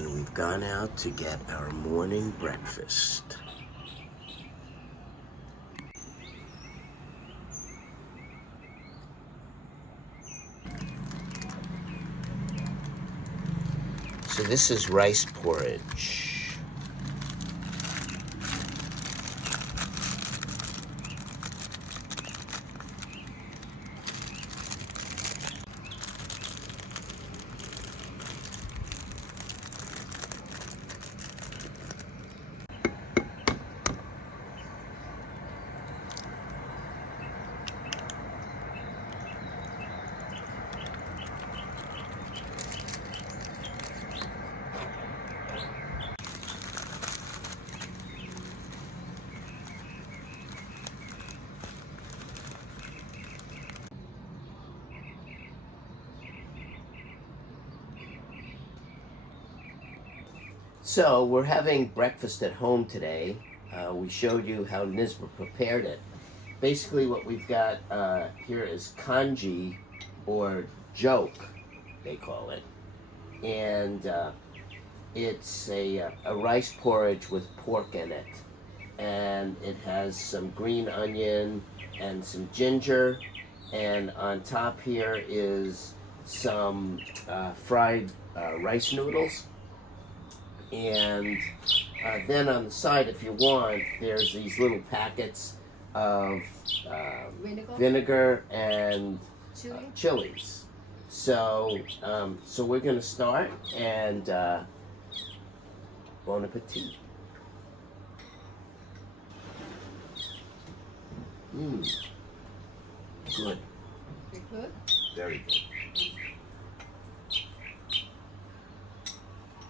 and we've gone out to get our morning breakfast. So this is rice porridge. So we're having breakfast at home today. We showed you how Nisba prepared it. Basically what we've got here is kanji, or joke, they call it. And it's a rice porridge with pork in it. And it has some green onion and some ginger. And on top here is some fried rice noodles. And then on the side, if you want, there's these little packets of vinegar and chilies. So we're going to start, and bon appetit. Good. Very good. Very good.